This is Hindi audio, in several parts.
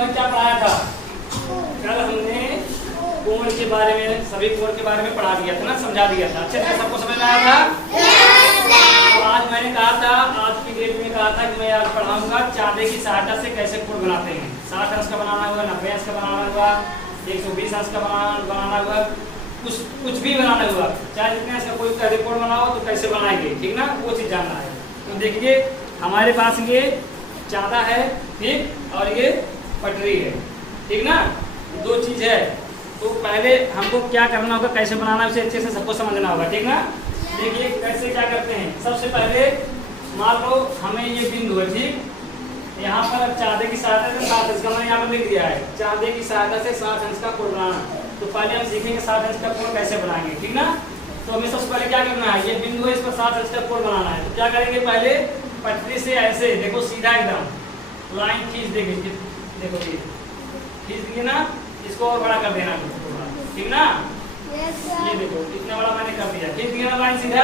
है क्या पढ़ाया था? कल हमने कोण के बारे में, सभी कोण के बारे में पढ़ा दिया था ना, समझा दिया था। अच्छे से सबको समझ में आया था? तो आज मैंने कहा था, आज की डेट में कहा था कि मैं आज पढ़ाऊंगा चांदे की सहायता से कैसे कोण बनाते हैं। 60 अंश का बनाना हुआ, 90 अंश का बनाना हुआ, 120 अंश का बनाना हुआ, कुछ भी बनाना हुआ, चाहे जितने अंश का कोई का कोण बनाओ तो कैसे बनाएंगे, ठीक ना, वो चीज जानना है। तो देखिए हमारे पास ये चांदा है, ठीक, और ये पटरी है, ठीक ना, दो चीज है। तो पहले हमको क्या करना होगा, कैसे बनाना है उसे अच्छे से सबको समझना होगा, ठीक ना। देखिए कैसे क्या करते हैं। सबसे पहले मान लो हमें ये बिंदु है, ठीक, यहाँ पर चांदे की सहायता से 60 अंश का मैंने यहाँ पर लिख दिया है, चांदे की सहायता से 60 अंश का कोण बनाना। तो पहले हम सीखेंगे 60 अंश का कोण कैसे बनाएंगे, ठीक ना। तो हमें सबसे पहले क्या करना है, ये बिंदु है, इस पर 60 अंश का कोण बनाना है। तो क्या करेंगे, पहले पटरी से ऐसे देखो सीधा एकदम लाइन खींच देंगे, देखो ये खींच दिए ना, इसको और बड़ा कर देना, ठीक ना। ये देखो इतना बड़ा मैंने कर दिया, खींच दिया ना लाइन सीधा।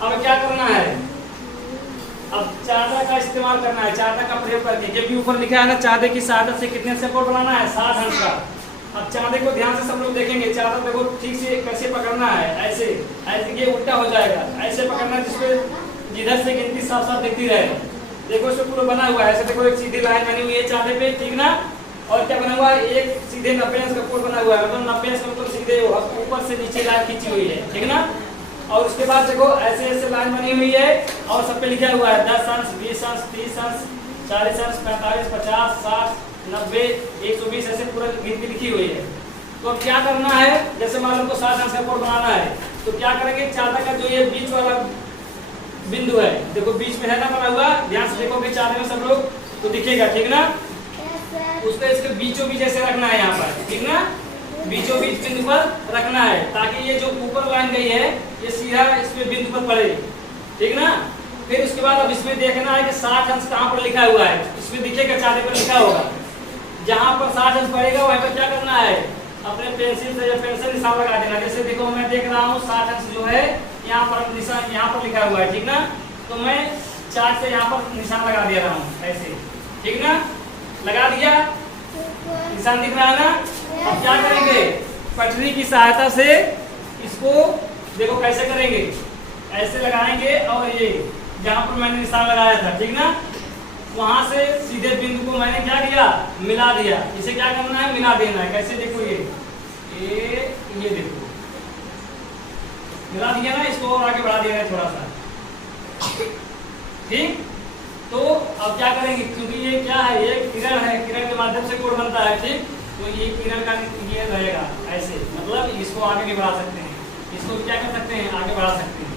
अब क्या करना है, अब चांदा का इस्तेमाल करना है, चांदा का प्रयोग करके, क्योंकि ऊपर लिखा है ना चांदे की सहायता से कितने से कोण बनाना है, 60 अंश का। अब चांदे को ध्यान से सब लोग देखेंगे, चांदा देखो ठीक से कैसे पकड़ना है, ऐसे ऐसे ये उल्टा हो जाएगा, ऐसे पकड़ना है जिसपे जिधर से गिनती साफ साफ दिखती रहे। देखो इसमें पूरा बना हुआ है, ऐसे देखो एक सीधी लाइन बनी हुई है चांदे पे, ठीक ना। और क्या बना हुआ है, एक सीधे 90 अंश का कोण बना हुआ है, मतलब 90 अंश का मतलब सीधे ऊपर से नीचे लाइन खींची हुई है, ठीक ना। और उसके बाद देखो ऐसे ऐसे लाइन बनी हुई है और सब पे लिखा हुआ है 10 अंश, 20 अंश, 30 अंश, 40 अंश, 45, 50, 60, 90, 120 ऐसे पूरा गिनती लिखी हुई है। तो अब क्या करना है, जैसे मान लो 60 अंश का कोण बनाना है, तो क्या करेंगे, चांदा का जो ये बीच वाला बिंदु है, देखो बीच में है ना बना हुआ, ध्यान से देखोगे चांदे में सब लोग तो दिखेगा, ठीक ना। उसको इसके बीचों बीच ऐसे रखना है यहाँ पर, ठीक ना, बीचों बीच बिंदु पर रखना है, ताकि ये जो ऊपर लाइन गई है ये सीधा इसमें बिंदु पर पड़े, ठीक ना। फिर उसके बाद अब इसमें देखना है कि 60 अंश कहाँ पर लिखा हुआ है, इसमें दिखेगा चांदे पर लिखा होगा, जहाँ पर 60 अंश पड़ेगा वहीं पर क्या करना है, अपने पेंसिल से या पेंसिल निशान लगा देना। जैसे देखो मैं देख रहा हूँ 60 अंश जो है यहाँ पर निशान यहाँ पर लिखा हुआ है, ठीक ना। तो मैं चार्ट से यहाँ पर निशान लगा दे रहा हूँ ऐसे, ठीक ना, लगा दिया, निशान दिख रहा है ना। अब क्या करेंगे, पटरी की सहायता से इसको देखो कैसे करेंगे, ऐसे लगाएंगे और ये जहाँ पर मैंने निशान लगाया था, ठीक ना, वहां से सीधे बिंदु को मैंने क्या किया, मिला दिया। इसे क्या करना है, मिला देना है। कैसे, देखो ये देखो मिला दिया ना, इसको और आगे बढ़ा दिया है थोड़ा सा, ठीक। तो अब क्या करेंगे, क्योंकि ये क्या है, ये किरण है, किरण के माध्यम से कोण बनता है, ठीक। तो ये किरण का ये रहेगा ऐसे, मतलब इसको आगे भी बढ़ा सकते हैं, इसको क्या कर सकते हैं, आगे बढ़ा सकते हैं,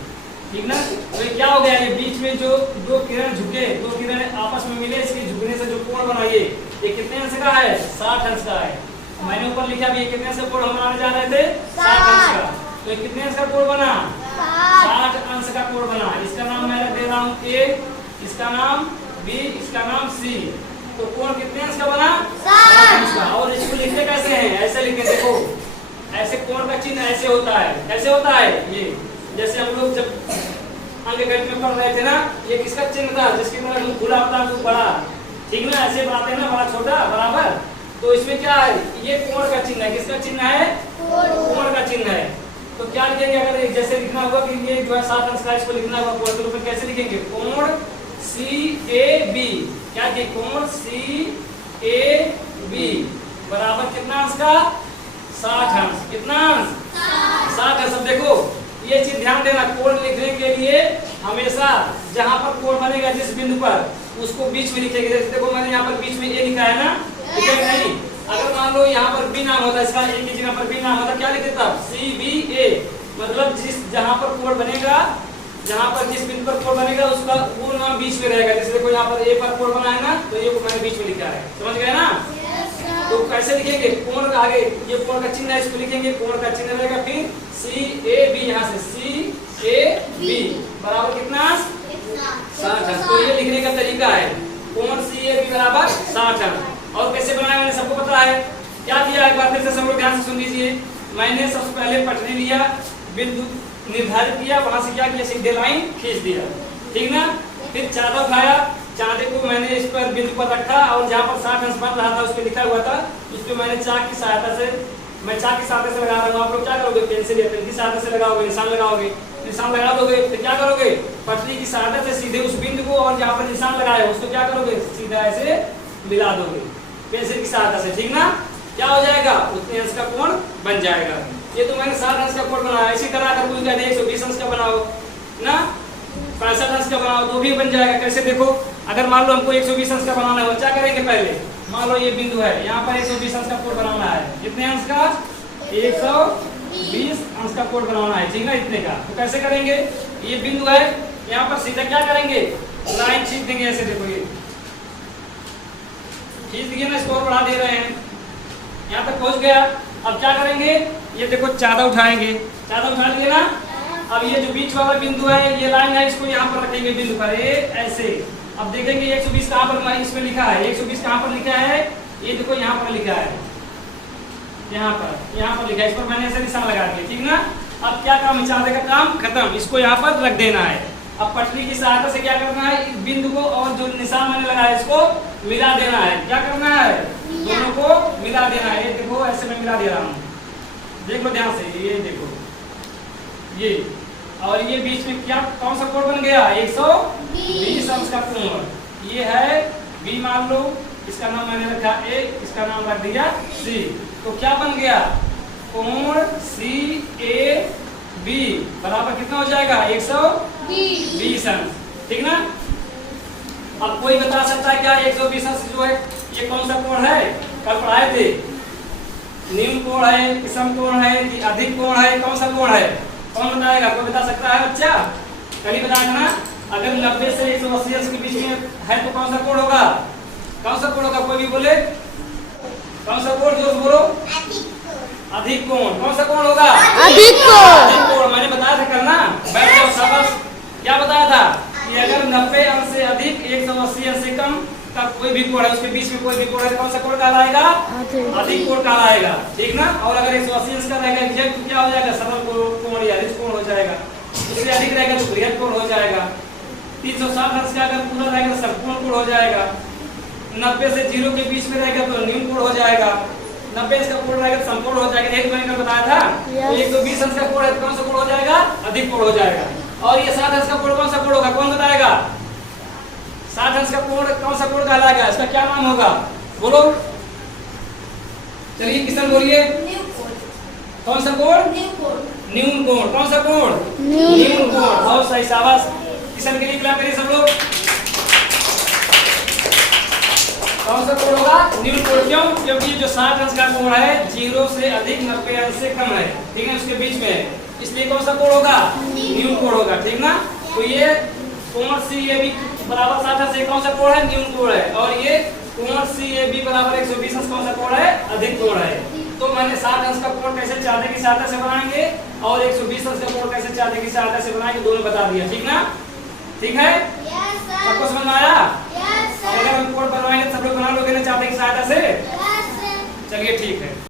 ठीक ना। तो ये क्या हो गया, ये बीच में जो दो किरण झुके, दो किरण आपस में मिले, इसके झुकने से जो कोण बना ये कितने अंश का है, 60 अंश का है। मैंने ऊपर लिखा भी ये कितने अंश का कोण हम बनाने जा रहे थे, 60 अंश का। तो ये कितने अंश का कोण बना, 60 अंश का कोण बना। इसका नाम मैं दे रहा हूँ A, इसका नाम B, इसका नाम C। तो कोण कितने अंश का बना, 60 अंश का। और इसको लिखते कैसे हैं, ऐसे लिखे, देखो ऐसे कोण का चिन्ह ऐसे होता है, कैसे होता है ये, जैसे हम लोग जब अंकगणित में पढ़ रहे थे ना, ये किसका चिन्ह था, जिसकी तरह खुला होता है बड़ा, ठीक ना, ऐसे बनाते हैं ना, बड़ा छोटा बराबर। तो इसमें क्या है, ये कोण का चिन्ह है, किसका चिन्ह है, कोण का चिन्ह है। तो क्या लिखेंगे, अगर जैसे लिखना होगा कि ये जो है 60 अंश का, इसको लिखना होगा कोण के रूप में, कैसे लिखेंगे, कोण CAB, क्या कि कोण CAB बराबर कितना अंश का, 60 अंश। कितना अंश, 60 अंश। अब देखो ये चीज ध्यान देना, कोण लिखने के लिए हमेशा जहां पर कोण बनेगा जिस बिंदु पर, उसको बीच में लिखेंगे। जैसे देखो मैंने यहाँ पर बीच में A लिखा है ना, लिखेंगे नहीं। अगर मान लो यहाँ पर B नाम होता, इसका A की जगह पर B नाम होता, क्या लिख देता, CBA, मतलब जिस जहां पर कोण बनेगा, जहां पर जिस बिंदु पर कोण बनेगा उसका वो नाम बीच में रहेगा। जैसे देखो यहाँ पर A पर कोण बना है ना, तो ये मैंने बीच में लिखा है, समझ गए ना। तो कैसे लिखेंगे, कोण का आगे ये कोण का चिन्ह है, इसको लिखेंगे, कोण का चिन्ह रहेगा, फिर CAB, यहाँ से CAB बराबर कितना, 60 अंश। तो ये लिखने का तरीका है, कोण CAB बराबर 60 अंश। और कैसे बनाया मैंने सबको पता है, क्या किया, एक बार फिर से सब लोग ध्यान से सुन लीजिए। मैंने सबसे पहले पटरी लिया, बिंदु निर्धारित किया, वहां से क्या किया, सीधे लाइन खींच दिया, ठीक ना। फिर चांदा उठाया, चांदे को मैंने इस पर बिंदु पर रखा और जहाँ पर 60 अंश बन रहा था उस पर लिखा हुआ था, उस पर मैंने चाक की सहायता से लगा रहा हूँ। आप लोग क्या करोगे, पेंसिल या पेन की सहायता से लगाओगे, निशान लगाओगे। निशान लगा दोगे तो क्या करोगे, पटरी की सहायता से सीधे उस बिंदु को और जहाँ पर निशान लगाया है उसको क्या करोगे, सीधा ऐसे मिला दोगे पेंसिल की सहायता से, ठीक ना। क्या हो जाएगा, उतने अंश का कोण बन जाएगा। ये तो मैंने 60 अंश का कोण बनाया। इसी तरह अगर कोई कहते 120 अंश का बनाओ ना, 65 अंश का बनाओ तो भी बन जाएगा। कैसे, देखो अगर मान लो हमको 120 अंश का बनाना है, क्या करेंगे, पहले मान लो ये बिंदु है, यहाँ पर 120 अंश का कोण बनाना है। कितने अंश का, 120 अंश का कोण बनाना है, ठीक ना, इतने का। तो कैसे करेंगे, ये बिंदु है, यहाँ पर सीधा क्या करेंगे, लाइन खींच देंगे ऐसे। देखो ये खींच दिए ना, इसको और बढ़ा दे रहे हैं, यहाँ तक पहुंच गया। अब क्या करेंगे, ये देखो चादर उठाएंगे, चादर उठा लिए ना। अब ये जो बीच वाला बिंदु है, ये लाइन है, इसको यहाँ पर रखेंगे बिंदु पर, ऐसे। अब देखेंगे 120 कहाँ पर इसमें लिखा है, 120 कहाँ पर लिखा है, ये देखो यहाँ पर लिखा है, यहाँ पर लिखा है, इस पर मैंने ऐसे निशान लगा दिया, ठीक ना। अब क्या काम है, चादर का काम खत्म, इसको यहाँ पर रख देना है। अब पटरी की सहायता से क्या करना है, इस बिंदु को और जो निशान मैंने लगाया इसको मिला देना है। क्या करना है, दोनों को मिला देना है। ये देखो ऐसे मैं मिला दे रहा हूँ, देख लो ध्यान से, ये देखो ये, और ये बीच में क्या, कौन सा कोण बन गया, 120 अंश का कोण। ये है बी, मान लो इसका नाम मैंने रखा ए, इसका नाम रख दिया सी। तो क्या बन गया, कोण सी ए बी बराबर कितना हो जाएगा, 120 अंश, ठीक ना। अब कोई बता सकता है क्या, 120 अंश जो है ये कौन सा कोण है, कल पढ़ाए थे, निम्न कोण है, विषम कोण है कि अधिक कोण है, कौन सा कोण है, कौन बताएगा, कोई बता सकता है बच्चा, कल बताया था ना। अगर 90 से 180 अंश के बीच में है तो कौन सा कोण होगा, कौन सा कोण होगा, कोई भी बोले, कौन सा कोण, जोर बोलो, अधिक कोण। कौन सा कोण होगा, अधिक कोण। मैंने बताया था कल ना, बैठ जाओ शाबाश। क्या बताया था कि अगर 90 अंश से अधिक 180 अंश से कम का कोई भी कोण है, उसके बीच में कोई भी कोण है, कौन सा कोण कहलाएगा, अधिक कोण कहलाएगा, ठीक ना। और अगर 180 अंश का रहेगा एग्जैक्ट तो क्या हो जाएगा, सरल कोण या रिक्त कोण हो जाएगा। उससे अधिक रहेगा तो बृहद कोण हो जाएगा। 360 अंश का अगर पूरा रहेगा तो समकोण कोण हो जाएगा। 90 से 0 के बीच में रहेगा तो न्यून कोण हो जाएगा। 90 अंश का कोण रहेगा तो समकोण हो जाएगा। एक मैंने बताया था, 120 अंश का कोण है तो कौन सा कोण हो जाएगा, अधिक कोण हो जाएगा। और ये 60 अंश का कोण कौन सा कोण होगा, कौन बताएगा, 60 अंश का कोण कौन सा कोण कहलाएगा, इसका क्या नाम होगा, बोलो। चलिए किशन बोलिए, कौन सा कोण, न्यून कोण। कौन सा कोण, न्यून कोण। बहुत सही, शाबाश। किशन के लिए क्लैप करिए सब लोग। कौन सा कोण होगा, न्यून कोण। क्यों, क्योंकि जो 60 अंश का कोण है 0 से अधिक 90 अंश से कम है, ठीक है, उसके बीच में है, इसलिए कौन सा कोण होगा, न्यून कोण होगा, ठीक ना। तो ये कोण सी ए बी बराबर 60 अंश से कौन सा कोण है, न्यून कोण है। और ये कोण सी ए बी बराबर 120 अंश कौन सा कोण है, अधिक कोण है। तो मैंने 60 अंश का कोण कैसे चादर की सहायता से बनाएंगे और 120 अंश का कोण कैसे चादर की सहायता से बनाएंगे, दोनों बता दिया, ठीक ना। ठीक है, सबको समझ में आया। अगर हम कोण बनवाएंगे सब लोग बना लोगे ना चादर की सहायता से, चलिए ठीक है।